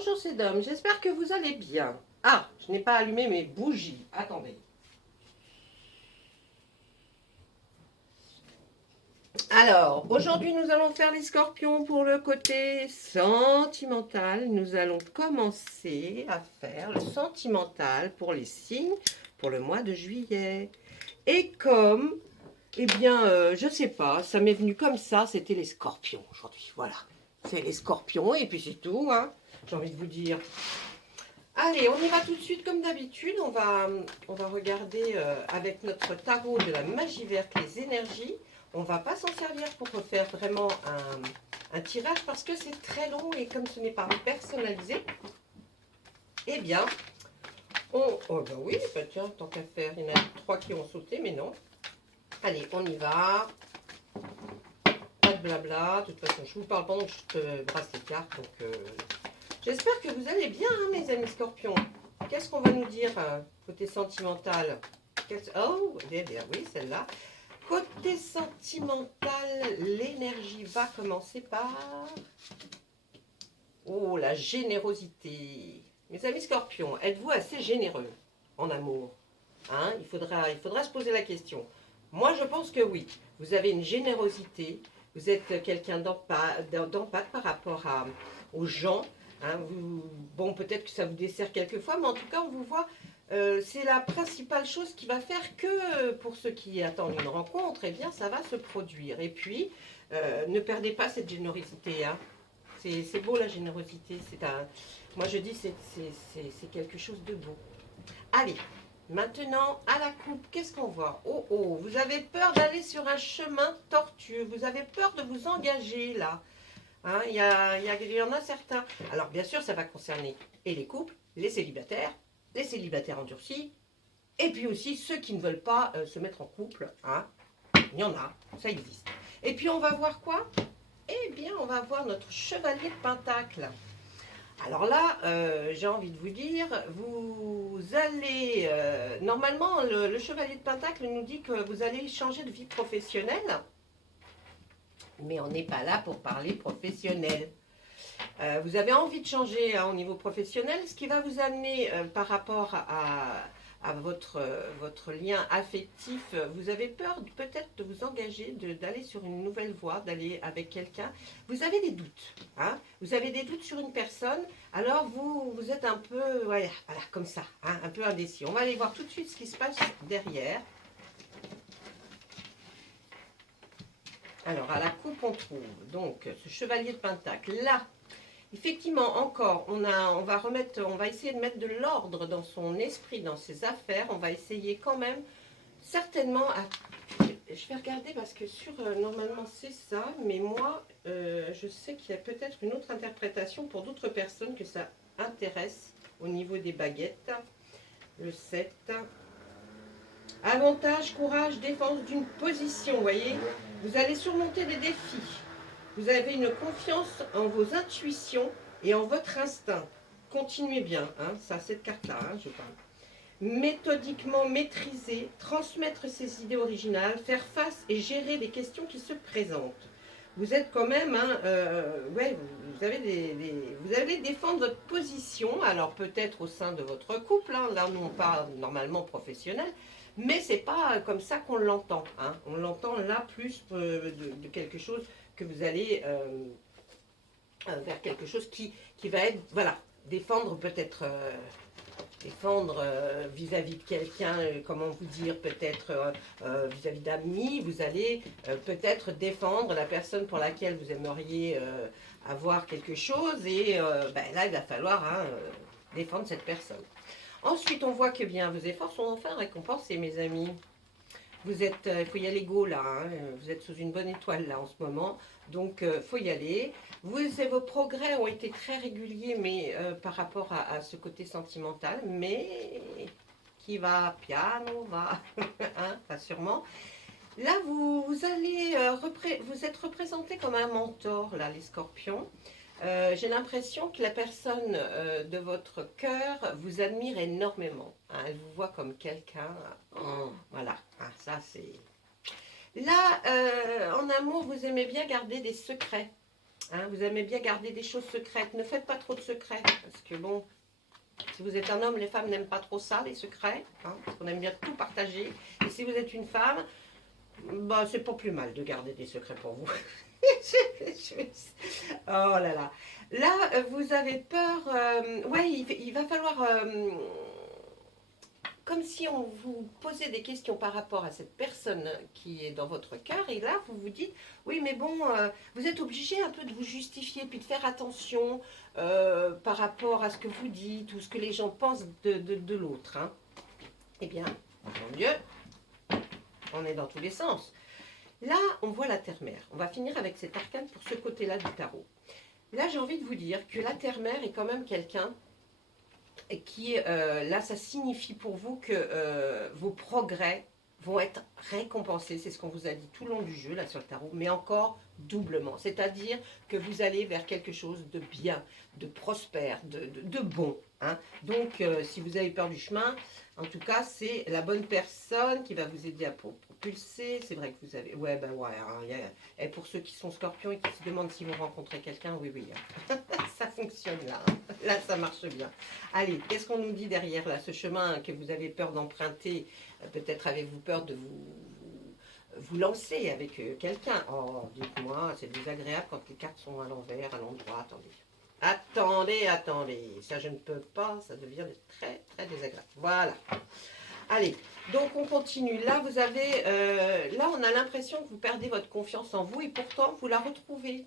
bonjour c'est Dom, j'espère que vous allez bien. Ah, je n'ai pas allumé mes bougies, attendez. Alors, aujourd'hui nous allons faire les scorpions pour le côté sentimental. Nous allons commencer à faire le sentimental pour les signes pour le mois de juillet. Et comme, eh bien, je sais pas, ça m'est venu comme ça, c'était les scorpions aujourd'hui, voilà. C'est les scorpions et puis c'est tout, hein. J'ai envie de vous dire. Allez, on y va tout de suite comme d'habitude. On va regarder avec notre tarot de la magie verte les énergies. On ne va pas s'en servir pour refaire vraiment un tirage parce que c'est très long et comme ce n'est pas personnalisé, eh bien, oh ben oui, bah tiens, tant qu'à faire, il y en a 3 qui ont sauté, mais non. Allez, on y va. Pas de blabla. De toute façon, je vous parle pendant que je te brasse les cartes, donc... J'espère que vous allez bien, hein, mes amis scorpions. Qu'est-ce qu'on va nous dire côté sentimental? Oh, eh bien oui, celle-là. Côté sentimental, l'énergie va commencer par... Oh, la générosité. Mes amis scorpions, êtes-vous assez généreux en amour, hein? Il faudra se poser la question. Moi, je pense que oui. Vous avez une générosité. Vous êtes quelqu'un d'empathe par rapport aux gens. Hein, bon, peut-être que ça vous dessert quelquefois, mais en tout cas, on vous voit, c'est la principale chose qui va faire que pour ceux qui attendent une rencontre, eh bien, ça va se produire. Et puis, ne perdez pas cette générosité. Hein. C'est beau la générosité. Moi, je dis, c'est quelque chose de beau. Allez, maintenant, à la coupe, qu'est-ce qu'on voit? Oh, oh, vous avez peur d'aller sur un chemin tortueux. Vous avez peur de vous engager, là. Hein, il y en a certains. Alors, bien sûr, ça va concerner et les couples, les célibataires endurcis, et puis aussi ceux qui ne veulent pas se mettre en couple. Hein. Il y en a, ça existe. Et puis, on va voir quoi? Eh bien, on va voir notre chevalier de Pentacle. Alors là, j'ai envie de vous dire, vous allez... normalement, le chevalier de Pentacle nous dit que vous allez changer de vie professionnelle. Mais on n'est pas là pour parler professionnel. Vous avez envie de changer hein, au niveau professionnel, ce qui va vous amener par rapport à votre lien affectif. Vous avez peur peut-être de vous engager, d'aller sur une nouvelle voie, d'aller avec quelqu'un. Vous avez des doutes. Hein, vous avez des doutes sur une personne, alors vous êtes un peu, ouais, voilà, comme ça, hein, un peu indécis. On va aller voir tout de suite ce qui se passe derrière. Alors, à la coupe, on trouve donc ce chevalier de Pentacle. Là, effectivement, encore, on va essayer de mettre de l'ordre dans son esprit, dans ses affaires. On va essayer quand même, certainement, je vais regarder parce que normalement c'est ça, mais moi, je sais qu'il y a peut-être une autre interprétation pour d'autres personnes que ça intéresse au niveau des baguettes. Le 7. Avantage, courage, défense d'une position, vous voyez. Vous allez surmonter des défis. Vous avez une confiance en vos intuitions et en votre instinct. Continuez bien, hein, ça, cette carte-là, hein, je parle. Méthodiquement maîtriser, transmettre ses idées originales, faire face et gérer les questions qui se présentent. Vous êtes quand même, hein, ouais, vous allez défendre votre position, alors peut-être au sein de votre couple, hein, là nous on parle normalement professionnel, mais c'est pas comme ça qu'on l'entend. Hein. On l'entend là plus de quelque chose que vous allez vers quelque chose qui va être, voilà, défendre peut-être, défendre vis-à-vis de quelqu'un, comment vous dire, peut-être vis-à-vis d'amis, vous allez peut-être défendre la personne pour laquelle vous aimeriez avoir quelque chose et ben, là il va falloir hein, défendre cette personne. Ensuite, on voit que bien vos efforts sont enfin récompensés, mes amis. Vous êtes, il faut y aller go là, hein, vous êtes sous une bonne étoile là en ce moment, donc il faut y aller. Vos progrès ont été très réguliers, mais par rapport à ce côté sentimental, mais qui va piano, va, hein, pas sûrement. Là, vous êtes représenté comme un mentor, là, les scorpions. J'ai l'impression que la personne de votre cœur vous admire énormément. Hein, elle vous voit comme quelqu'un. Voilà, ah, ça c'est... Là, en amour, vous aimez bien garder des secrets. Hein, vous aimez bien garder des choses secrètes. Ne faites pas trop de secrets. Parce que bon, si vous êtes un homme, les femmes n'aiment pas trop ça, les secrets. Hein, parce qu'on aime bien tout partager. Et si vous êtes une femme, bah, c'est pas plus mal de garder des secrets pour vous. Oh là là. Là, vous avez peur. Ouais, il va falloir. Comme si on vous posait des questions par rapport à cette personne qui est dans votre cœur, et là vous vous dites, oui mais bon, vous êtes obligé un peu de vous justifier, puis de faire attention par rapport à ce que vous dites, ou ce que les gens pensent de l'autre. Hein. Eh bien, mon Dieu, on est dans tous les sens. Là, on voit la terre-mère. On va finir avec cet arcane pour ce côté-là du tarot. Là, j'ai envie de vous dire que la terre-mère est quand même quelqu'un qui, là, ça signifie pour vous que vos progrès vont être récompensés. C'est ce qu'on vous a dit tout le long du jeu, là, sur le tarot, mais encore doublement. C'est-à-dire que vous allez vers quelque chose de bien, de prospère, de bon. Hein. Donc, si vous avez peur du chemin, en tout cas, c'est la bonne personne qui va vous aider à propulser. C'est vrai que vous avez... Ouais, ben ouais. Hein, et pour ceux qui sont scorpions et qui se demandent s'ils vont rencontrer quelqu'un, oui, oui. Hein. Ça fonctionne là. Hein. Là, ça marche bien. Allez, qu'est-ce qu'on nous dit derrière là? Ce chemin que vous avez peur d'emprunter, peut-être avez-vous peur de vous lancer avec quelqu'un. Oh, dites-moi, c'est désagréable quand les cartes sont à l'envers, à l'endroit. Attendez. Attendez, attendez. Ça, je ne peux pas. Ça devient très, très désagréable. Voilà. Allez, donc on continue. Là, vous avez... là, on a l'impression que vous perdez votre confiance en vous et pourtant, vous la retrouvez.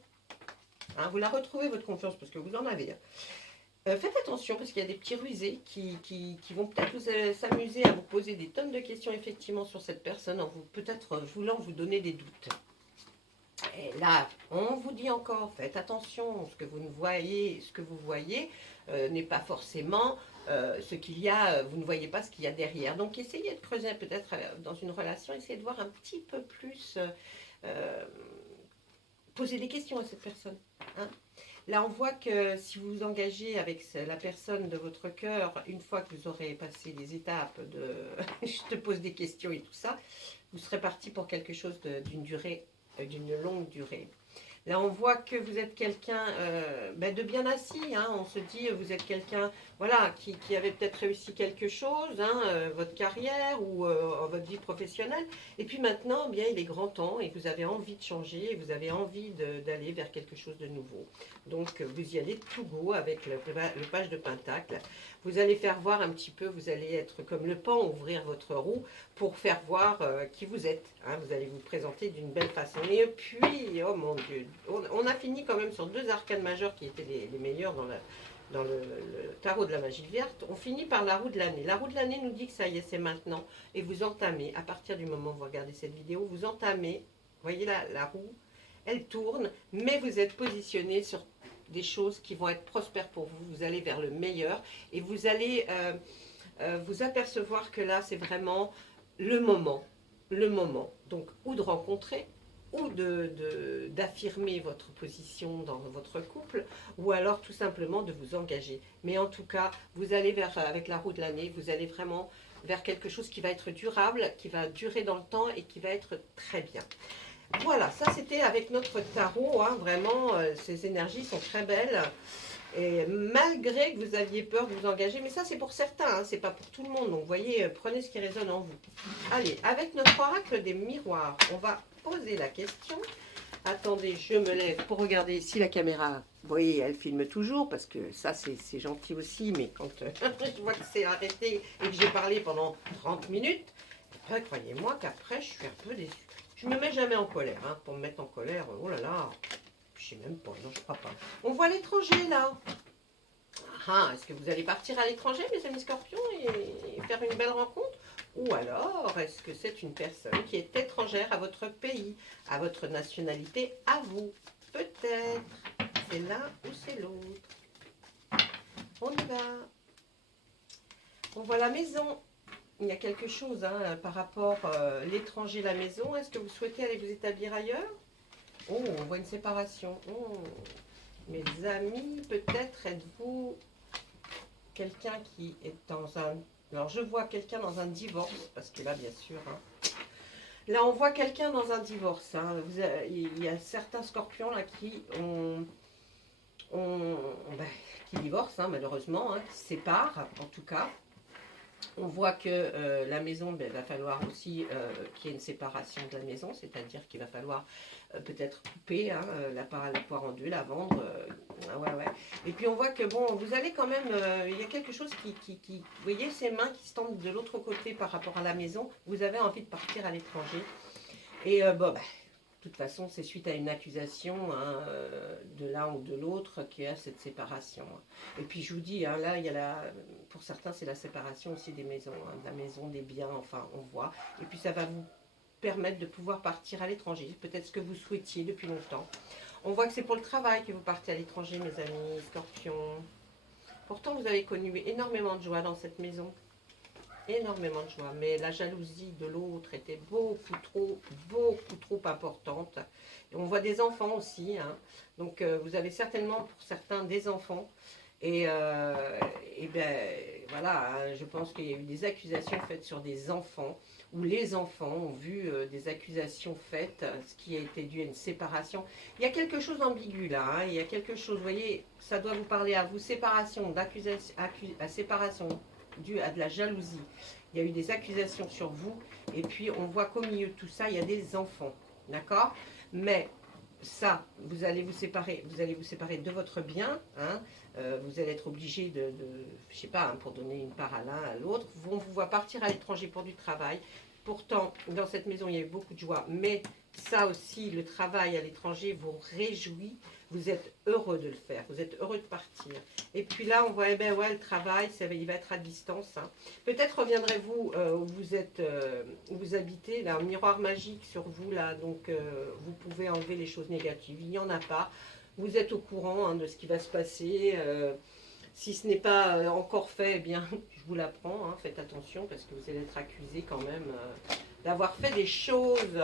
Hein, vous la retrouvez, votre confiance, parce que vous en avez. Faites attention parce qu'il y a des petits rusés qui vont peut-être s'amuser à vous poser des tonnes de questions effectivement sur cette personne en vous peut-être voulant vous donner des doutes. Et là, on vous dit encore, faites attention, ce que vous voyez n'est pas forcément ce qu'il y a, vous ne voyez pas ce qu'il y a derrière. Donc essayez de creuser peut-être dans une relation, essayez de voir un petit peu plus, poser des questions à cette personne. Hein. Là, on voit que si vous vous engagez avec la personne de votre cœur, une fois que vous aurez passé les étapes de je te pose des questions et tout ça, vous serez parti pour quelque chose d'une longue durée. Là, on voit que vous êtes quelqu'un de bien assis. Hein, on se dit, vous êtes quelqu'un voilà, qui avait peut-être réussi quelque chose, hein, votre carrière ou votre vie professionnelle. Et puis maintenant, bien, il est grand temps et vous avez envie de changer, et vous avez envie d'aller vers quelque chose de nouveau. Donc, vous y allez tout go avec le page de Pentacle. Vous allez faire voir un petit peu, vous allez être comme le pan, ouvrir votre roue pour faire voir qui vous êtes. Hein, vous allez vous présenter d'une belle façon. Et puis, oh mon Dieu, on a fini quand même sur deux arcanes majeures qui étaient les meilleurs dans le tarot de la magie verte. On finit par la roue de l'année. La roue de l'année nous dit que ça y est, c'est maintenant. Et vous entamez, à partir du moment où vous regardez cette vidéo, vous entamez, voyez la roue, elle tourne, mais vous êtes positionné sur des choses qui vont être prospères pour vous. Vous allez vers le meilleur et vous allez vous apercevoir que là, c'est vraiment le moment. Le moment. Donc, ou de rencontrer, ou d'affirmer votre position dans votre couple, ou alors tout simplement de vous engager. Mais en tout cas, vous allez avec la roue de l'année, vous allez vraiment vers quelque chose qui va être durable, qui va durer dans le temps et qui va être très bien. Voilà, ça c'était avec notre tarot, hein, vraiment, ces énergies sont très belles. Et malgré que vous aviez peur de vous engager, mais ça c'est pour certains, hein, c'est pas pour tout le monde. Donc vous voyez, prenez ce qui résonne en vous. Allez, avec notre oracle des miroirs, on va poser la question. Attendez, je me lève pour regarder si la caméra, vous voyez, elle filme toujours, parce que ça c'est gentil aussi, mais quand je vois que c'est arrêté et que j'ai parlé pendant 30 minutes, croyez-moi qu'après je suis un peu déçue. Je ne me mets jamais en colère, hein, pour me mettre en colère, oh là là. Je sais même pas, non, je crois pas. On voit l'étranger, là. Ah, est-ce que vous allez partir à l'étranger, mes amis scorpions, et faire une belle rencontre? Ou alors, est-ce que c'est une personne qui est étrangère à votre pays, à votre nationalité, à vous? Peut-être. C'est l'un ou c'est l'autre. On y va. On voit la maison. Il y a quelque chose hein, par rapport à l'étranger, la maison. Est-ce que vous souhaitez aller vous établir ailleurs? Oh, on voit une séparation. Oh. Mes amis, peut-être êtes-vous quelqu'un qui est dans un... Alors, je vois quelqu'un dans un divorce, parce que là, bien sûr, hein, Là, on voit quelqu'un dans un divorce. Hein. Il y a certains scorpions là ben, qui divorcent, hein, malheureusement, hein, qui se séparent, en tout cas. On voit que la maison, ben, va falloir aussi qu'il y ait une séparation de la maison, c'est-à-dire qu'il va falloir peut-être couper hein, la poire en deux, la vendre. Ouais, ouais. Et puis on voit que bon, vous allez quand même, il y a quelque chose vous voyez ces mains qui se tendent de l'autre côté par rapport à la maison, vous avez envie de partir à l'étranger. Et bon, bah, de toute façon, c'est suite à une accusation hein, de l'un ou de l'autre qu'il y a cette séparation. Et puis je vous dis, hein, là, il y a pour certains, c'est la séparation aussi des maisons, hein, de la maison, des biens, enfin, on voit. Et puis ça va vous permettre de pouvoir partir à l'étranger, peut-être ce que vous souhaitiez depuis longtemps. On voit que c'est pour le travail que vous partez à l'étranger, mes amis, Scorpions. Pourtant, vous avez connu énormément de joie dans cette maison. Énormément de joie, mais la jalousie de l'autre était beaucoup trop importante. Et on voit des enfants aussi, hein. Donc vous avez certainement pour certains des enfants. Et ben voilà, hein, je pense qu'il y a eu des accusations faites sur des enfants, où les enfants ont vu des accusations faites, ce qui a été dû à une séparation. Il y a quelque chose d'ambigu là, hein, il y a quelque chose, vous voyez, ça doit vous parler à vous, séparation, séparation dû à de la jalousie. Il y a eu des accusations sur vous. Et puis, on voit qu'au milieu de tout ça, il y a des enfants. D'accord? Mais ça, vous allez vous séparer de votre bien. Hein, vous allez être obligé je sais pas, hein, pour donner une part à l'un, à l'autre. On vous voit partir à l'étranger pour du travail. Pourtant, dans cette maison, il y a eu beaucoup de joie. Mais ça aussi, le travail à l'étranger vous réjouit. Vous êtes heureux de le faire, vous êtes heureux de partir. Et puis là, on voit, eh ben ouais, le travail, il va être à distance. Hein. Peut-être reviendrez-vous où vous habitez, là, un miroir magique sur vous, là, donc vous pouvez enlever les choses négatives. Il n'y en a pas. Vous êtes au courant hein, de ce qui va se passer. Si ce n'est pas encore fait, eh bien, je vous l'apprends, hein, faites attention parce que vous allez être accusé quand même d'avoir fait des choses.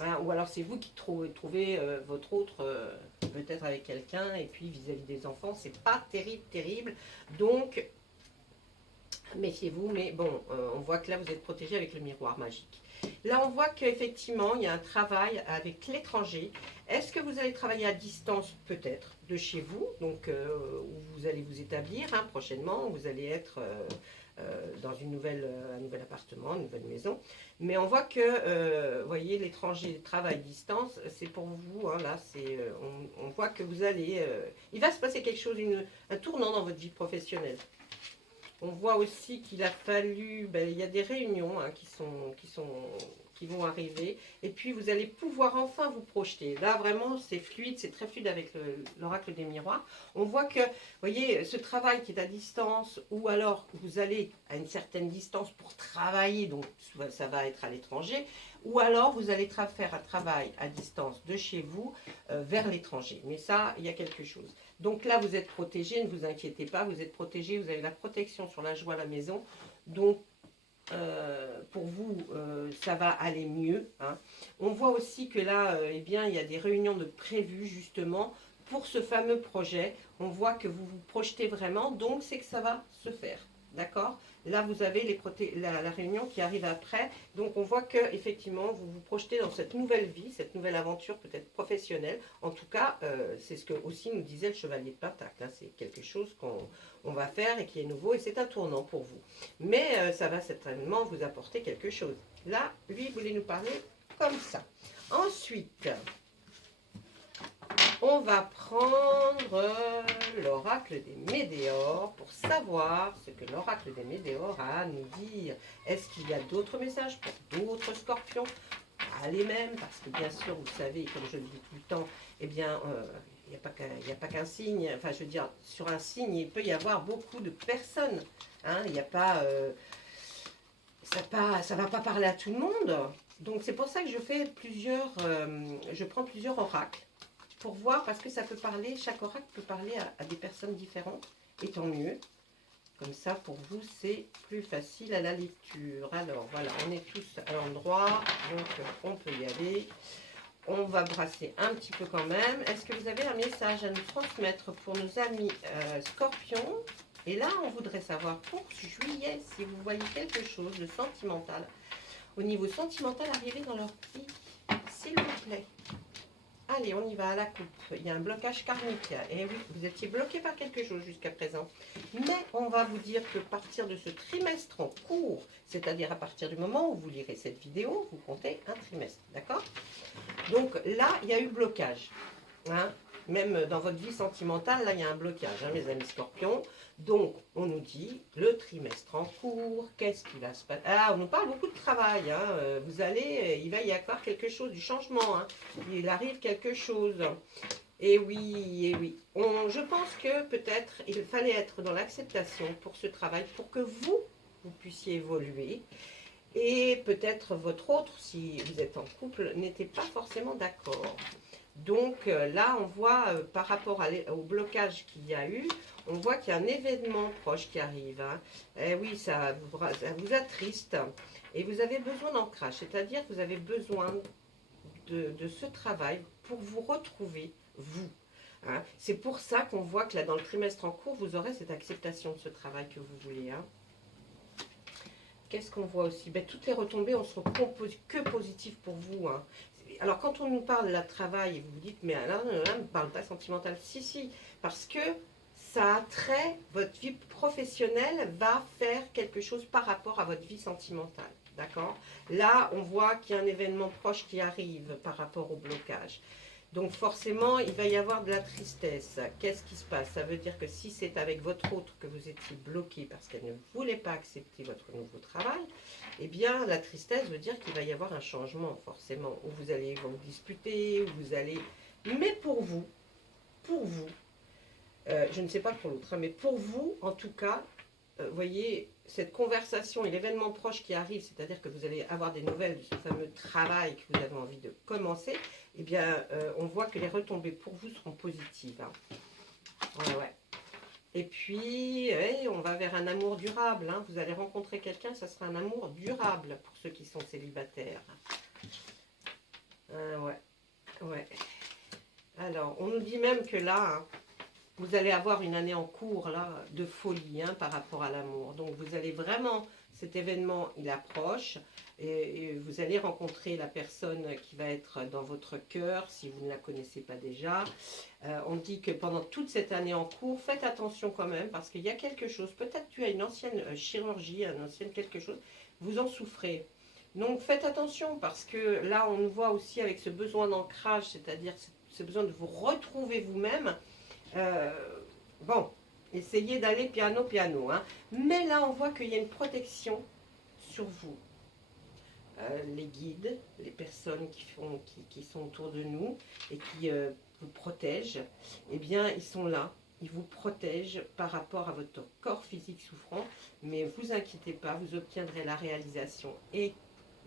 Hein, ou alors c'est vous qui trouvez votre autre peut-être avec quelqu'un et puis vis-à-vis des enfants, c'est pas terrible. Donc, méfiez-vous, mais bon, on voit que là vous êtes protégé avec le miroir magique. Là, on voit qu'effectivement, il y a un travail avec l'étranger. Est-ce que vous allez travailler à distance, peut-être, de chez vous, donc où vous allez vous établir hein, prochainement, vous allez être dans un nouvel appartement, une nouvelle maison. Mais on voit que, vous voyez, l'étranger travail distance, c'est pour vous, hein, là, on voit que vous allez, il va se passer quelque chose, un tournant dans votre vie professionnelle. On voit aussi qu'il a fallu, ben, il y a des réunions hein, qui vont arriver. Et puis vous allez pouvoir enfin vous projeter. Là vraiment c'est fluide, c'est très fluide avec l'oracle des miroirs. On voit que, vous voyez, ce travail qui est à distance, ou alors vous allez à une certaine distance pour travailler, donc ça va être à l'étranger, ou alors vous allez faire un travail à distance de chez vous vers l'étranger. Mais ça, il y a quelque chose. Donc là, vous êtes protégé, ne vous inquiétez pas, vous êtes protégé, vous avez la protection sur la joie à la maison. Donc, pour vous, ça va aller mieux. Hein. On voit aussi que là, eh bien, il y a des réunions de prévues justement pour ce fameux projet. On voit que vous vous projetez vraiment, donc c'est que ça va se faire. D'accord? Là, vous avez la réunion qui arrive après. Donc, on voit que effectivement, vous vous projetez dans cette nouvelle vie, cette nouvelle aventure peut-être professionnelle. En tout cas, c'est ce que aussi nous disait le Chevalier de Pentacle. Hein. C'est quelque chose qu'on va faire et qui est nouveau et c'est un tournant pour vous. Mais ça va certainement vous apporter quelque chose. Là, lui, il voulait nous parler comme ça. Ensuite, on va prendre l'oracle des Médéors pour savoir ce que l'oracle des Médéors a à nous dire. Est-ce qu'il y a d'autres messages pour d'autres scorpions? Pas les mêmes, parce que bien sûr, vous savez, comme je le dis tout le temps, eh bien, il n'y a pas qu'un signe. Enfin, je veux dire, sur un signe, il peut y avoir beaucoup de personnes. Hein, il n'y a pas... ça va pas parler à tout le monde. Donc, c'est pour ça que je fais je prends plusieurs oracles. Pour voir, parce que ça peut parler, chaque oracle peut parler à des personnes différentes, et tant mieux. Comme ça, pour vous, c'est plus facile à la lecture. Alors, voilà, on est tous à l'endroit, donc on peut y aller. On va brasser un petit peu quand même. Est-ce que vous avez un message à nous transmettre pour nos amis scorpions? Et là, on voudrait savoir pour juillet, si vous voyez quelque chose de sentimental. au niveau sentimental arriver dans leur vie, s'il vous plaît. Allez, on y va à la coupe. Il y a un blocage karmique. Et oui, vous étiez bloqué par quelque chose jusqu'à présent. Mais on va vous dire que à partir de ce trimestre en cours, c'est-à-dire à partir du moment où vous lirez cette vidéo, vous comptez un trimestre, d'accord? Donc là, il y a eu blocage. Hein? Même dans votre vie sentimentale, là, il y a un blocage, hein, mes amis scorpions. Donc, on nous dit, le trimestre en cours, qu'est-ce qui va se passer? Ah, on nous parle beaucoup de travail. Hein. Il va y avoir quelque chose, du changement. Hein. Il arrive quelque chose. Et oui, et oui. Je pense que peut-être, il fallait être dans l'acceptation pour ce travail, pour que vous puissiez évoluer. Et peut-être votre autre, si vous êtes en couple, n'était pas forcément d'accord. Donc là, on voit par rapport au blocage qu'il y a eu, on voit qu'il y a un événement proche qui arrive. Hein. Et oui, ça vous attriste. Et vous avez besoin d'ancrage, c'est-à-dire que vous avez besoin de ce travail pour vous retrouver, vous. Hein. C'est pour ça qu'on voit que là, dans le trimestre en cours, vous aurez cette acceptation de ce travail que vous voulez. Hein. Qu'est-ce qu'on voit aussi? Ben, toutes les retombées, on ne seront que positives pour vous. Hein. Alors, quand on nous parle de la travail, et vous vous dites, mais là, on ne parle pas sentimental. Si, si, parce que ça a trait, votre vie professionnelle va faire quelque chose par rapport à votre vie sentimentale. D'accord? Là, on voit qu'il y a un événement proche qui arrive par rapport au blocage. Donc forcément, il va y avoir de la tristesse. Qu'est-ce qui se passe? Ça veut dire que si c'est avec votre autre que vous étiez bloqué parce qu'elle ne voulait pas accepter votre nouveau travail, eh bien la tristesse veut dire qu'il va y avoir un changement forcément. Où vous allez vous disputer, où vous allez... Mais pour vous, je ne sais pas pour l'autre, hein, mais pour vous en tout cas, voyez, cette conversation et l'événement proche qui arrive, c'est-à-dire que vous allez avoir des nouvelles de ce fameux travail que vous avez envie de commencer, eh bien, on voit que les retombées pour vous seront positives. Hein. Ouais, ouais. Et puis, on va vers un amour durable. Hein. Vous allez rencontrer quelqu'un, ça sera un amour durable pour ceux qui sont célibataires. Ouais, ouais. Alors, on nous dit même que là... Hein, vous allez avoir une année en cours là, de folie hein, par rapport à l'amour. Donc vous allez vraiment, cet événement il approche et vous allez rencontrer la personne qui va être dans votre cœur si vous ne la connaissez pas déjà. On dit que pendant toute cette année en cours, faites attention quand même parce qu'il y a quelque chose, peut-être tu as une ancienne chirurgie, une ancienne quelque chose, vous en souffrez. Donc faites attention parce que là on nous voit aussi avec ce besoin d'ancrage, c'est-à-dire ce besoin de vous retrouver vous-même. Bon, essayez d'aller piano, piano. Hein. Mais là, on voit qu'il y a une protection sur vous. Les guides, les personnes qui sont autour de nous et qui vous protègent, eh bien, ils sont là. Ils vous protègent par rapport à votre corps physique souffrant. Mais vous inquiétez pas, vous obtiendrez la réalisation et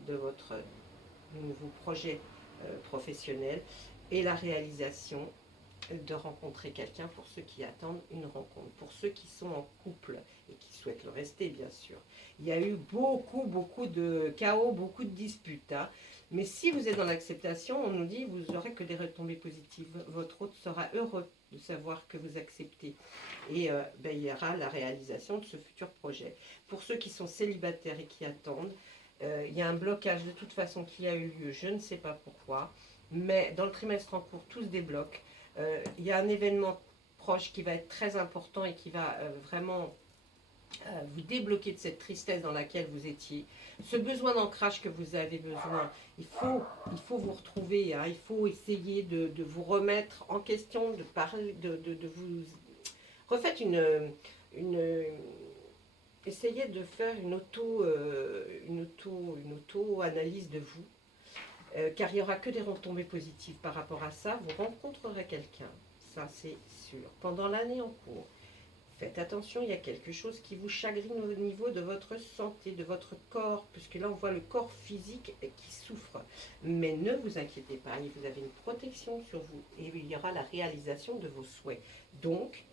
de votre nouveau projet professionnel et la réalisation de rencontrer quelqu'un pour ceux qui attendent une rencontre, pour ceux qui sont en couple et qui souhaitent le rester bien sûr. Il y a eu beaucoup de chaos, beaucoup de disputes. Hein. Mais si vous êtes dans l'acceptation, on nous dit vous n'aurez que des retombées positives. Votre hôte sera heureux de savoir que vous acceptez. Et il y aura la réalisation de ce futur projet. Pour ceux qui sont célibataires et qui attendent, il y a un blocage de toute façon qui a eu lieu, je ne sais pas pourquoi. Mais dans le trimestre en cours, tout se débloque. Il y a un événement proche qui va être très important et qui va vraiment vous débloquer de cette tristesse dans laquelle vous étiez. Ce besoin d'ancrage que vous avez besoin, il faut vous retrouver, hein, il faut essayer de vous remettre en question, de parler, de vous... Refaites essayez de faire une auto-analyse de vous. Car il n'y aura que des retombées positives par rapport à ça. Vous rencontrerez quelqu'un, ça c'est sûr. Pendant l'année en cours, faites attention, il y a quelque chose qui vous chagrine au niveau de votre santé, de votre corps, puisque là on voit le corps physique qui souffre. Mais ne vous inquiétez pas, vous avez une protection sur vous et il y aura la réalisation de vos souhaits. Donc,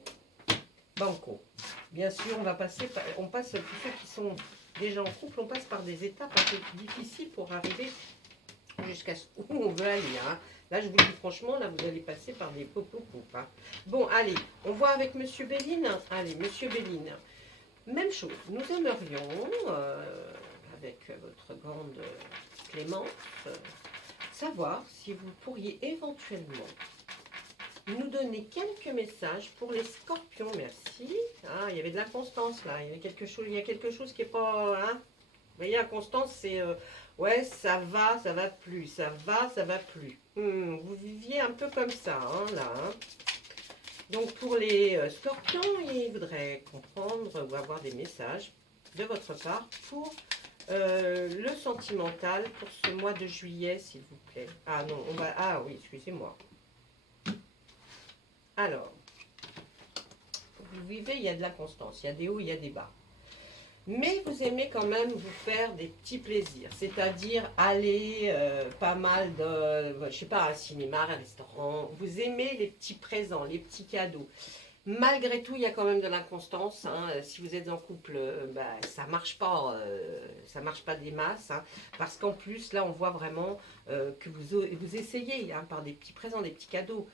banco. Bien sûr, on passe pour ceux qui sont déjà en couple, on passe par des étapes un peu difficiles pour arriver jusqu'à où on veut aller. Hein. Là, je vous dis franchement, là, vous allez passer par des popo-poupes. Hein. Bon, allez, on voit avec Monsieur Béline. Allez, Monsieur Béline. Même chose, nous aimerions, avec votre grande Clémence, savoir si vous pourriez éventuellement nous donner quelques messages pour les scorpions. Merci. Ah, il y avait de la constance là. Il y a quelque chose qui est pas... Hein. Vous voyez, la constance, c'est... ouais, ça va plus. Ça va plus. Vous viviez un peu comme ça, hein, là. Hein. Donc, pour les scorpions, ils voudraient comprendre ou avoir des messages de votre part pour le sentimental pour ce mois de juillet, s'il vous plaît. Ah non, on va... Ah oui, excusez-moi. Alors, vous vivez, il y a de la constance, il y a des hauts, il y a des bas. Mais vous aimez quand même vous faire des petits plaisirs, c'est-à-dire aller pas mal de, je sais pas, un cinéma, un restaurant. Vous aimez les petits présents, les petits cadeaux. Malgré tout, il y a quand même de l'inconstance. Hein. Si vous êtes en couple, ça marche pas des masses. Hein, parce qu'en plus, là, on voit vraiment que vous essayez hein, par des petits présents, des petits cadeaux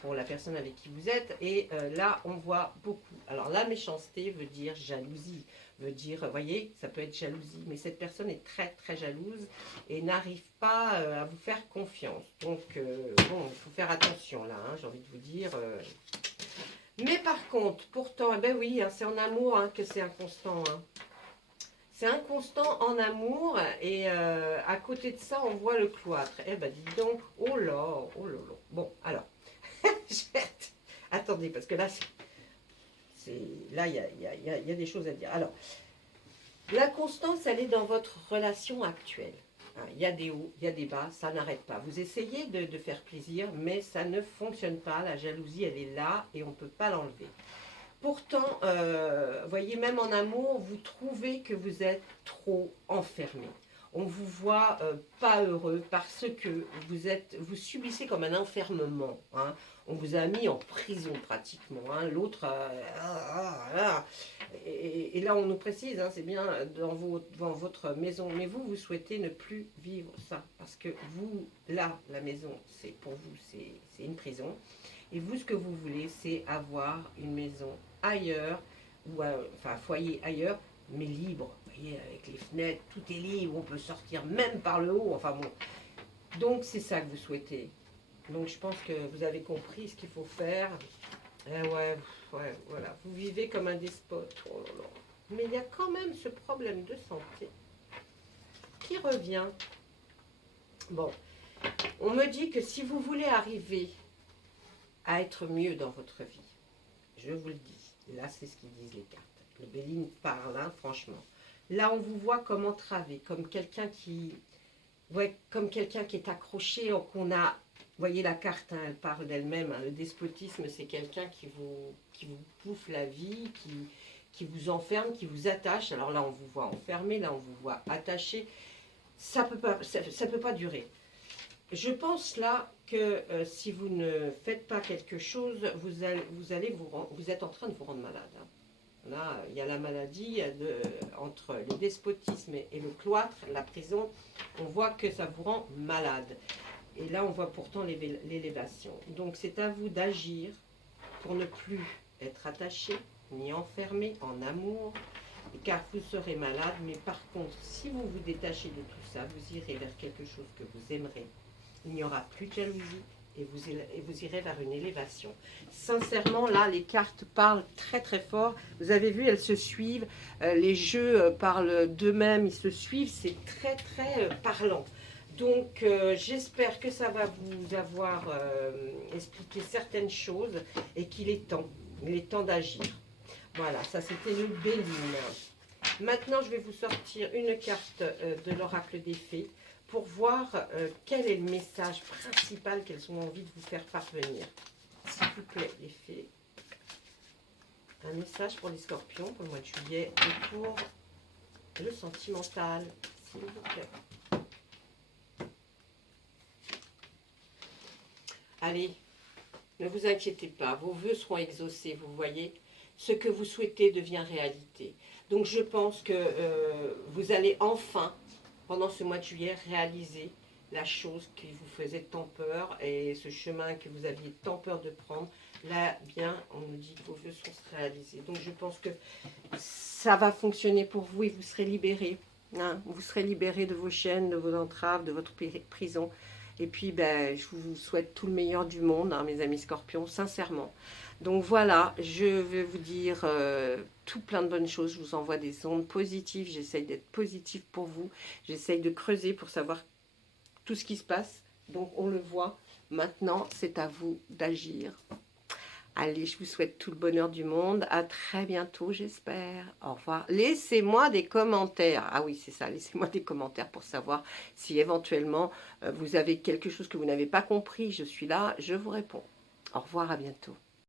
pour la personne avec qui vous êtes. Et là, on voit beaucoup. Alors, la méchanceté veut dire jalousie. Veut dire, voyez, ça peut être jalousie. Mais cette personne est très, très jalouse et n'arrive pas à vous faire confiance. Donc, bon, il faut faire attention là. Hein, j'ai envie de vous dire... Mais par contre, pourtant, eh ben oui, hein, c'est en amour hein, que c'est inconstant. Hein. C'est inconstant en amour et à côté de ça, on voit le cloître. Eh ben dis donc, oh là, oh là là. Bon, alors, attendez, parce que là, là, il y a des choses à dire. Alors, la constance, elle est dans votre relation actuelle. Il y a des hauts, il y a des bas, ça n'arrête pas. Vous essayez de faire plaisir, mais ça ne fonctionne pas. La jalousie, elle est là et on ne peut pas l'enlever. Pourtant, voyez, même en amour, vous trouvez que vous êtes trop enfermé. On vous voit pas heureux parce que vous subissez comme un enfermement. Hein. On vous a mis en prison pratiquement. Hein. L'autre, et là on nous précise, hein, c'est bien dans votre maison. Mais vous souhaitez ne plus vivre ça parce que vous, là, la maison, c'est pour vous, c'est une prison. Et vous, ce que vous voulez, c'est avoir une maison ailleurs, ou enfin un foyer ailleurs, mais libre. Vous voyez, avec les fenêtres, tout est libre, on peut sortir même par le haut. Enfin bon. Donc c'est ça que vous souhaitez. Donc je pense que vous avez compris ce qu'il faut faire. Ouais, voilà. Vous vivez comme un despote. Oh là là. Mais il y a quand même ce problème de santé qui revient. Bon, on me dit que si vous voulez arriver à être mieux dans votre vie, je vous le dis, là c'est ce qu'ils disent les cartes. Le Béline parle, hein, franchement. Là on vous voit comme entravé, comme quelqu'un qui, ouais, comme quelqu'un qui est accroché, qu'on a, vous voyez la carte, hein, elle parle d'elle-même, hein, le despotisme c'est quelqu'un qui vous bouffe la vie, qui vous enferme, qui vous attache. Alors là on vous voit enfermé, là on vous voit attaché. Ça peut pas durer. Je pense là que si vous ne faites pas quelque chose, vous êtes en train de vous rendre malade. Hein. Là, il y a la maladie entre le despotisme et le cloître, la prison. On voit que ça vous rend malade. Et là, on voit pourtant l'élévation. Donc, c'est à vous d'agir pour ne plus être attaché ni enfermé en amour, car vous serez malade. Mais par contre, si vous vous détachez de tout ça, vous irez vers quelque chose que vous aimerez. Il n'y aura plus de jalousie et vous irez vers une élévation. Sincèrement, là, les cartes parlent très très fort. Vous avez vu, elles se suivent. Les jeux parlent d'eux-mêmes, ils se suivent. C'est très très parlant. Donc, j'espère que ça va vous avoir expliqué certaines choses et qu'il est temps. Il est temps d'agir. Voilà, ça c'était le Béline. Maintenant, je vais vous sortir une carte de l'oracle des fées pour voir quel est le message principal qu'elles ont envie de vous faire parvenir. S'il vous plaît, les fées. Un message pour les scorpions pour le mois de juillet et pour le sentimental, s'il vous plaît. Allez, ne vous inquiétez pas, vos vœux seront exaucés, vous voyez. Ce que vous souhaitez devient réalité. Donc je pense que vous allez enfin, pendant ce mois de juillet, réaliser la chose qui vous faisait tant peur et ce chemin que vous aviez tant peur de prendre. Là, bien, on nous dit que vos vœux seront réalisés. Donc je pense que ça va fonctionner pour vous et vous serez libérés. hein. Vous serez libérés de vos chaînes, de vos entraves, de votre prison. Et puis, ben, je vous souhaite tout le meilleur du monde, hein, mes amis scorpions, sincèrement. Donc voilà, je vais vous dire tout plein de bonnes choses. Je vous envoie des ondes positives. J'essaye d'être positive pour vous. J'essaye de creuser pour savoir tout ce qui se passe. Donc on le voit. Maintenant, c'est à vous d'agir. Allez, je vous souhaite tout le bonheur du monde. À très bientôt, j'espère. Au revoir. Laissez-moi des commentaires. Ah oui, c'est ça. Laissez-moi des commentaires pour savoir si éventuellement vous avez quelque chose que vous n'avez pas compris. Je suis là, je vous réponds. Au revoir, à bientôt.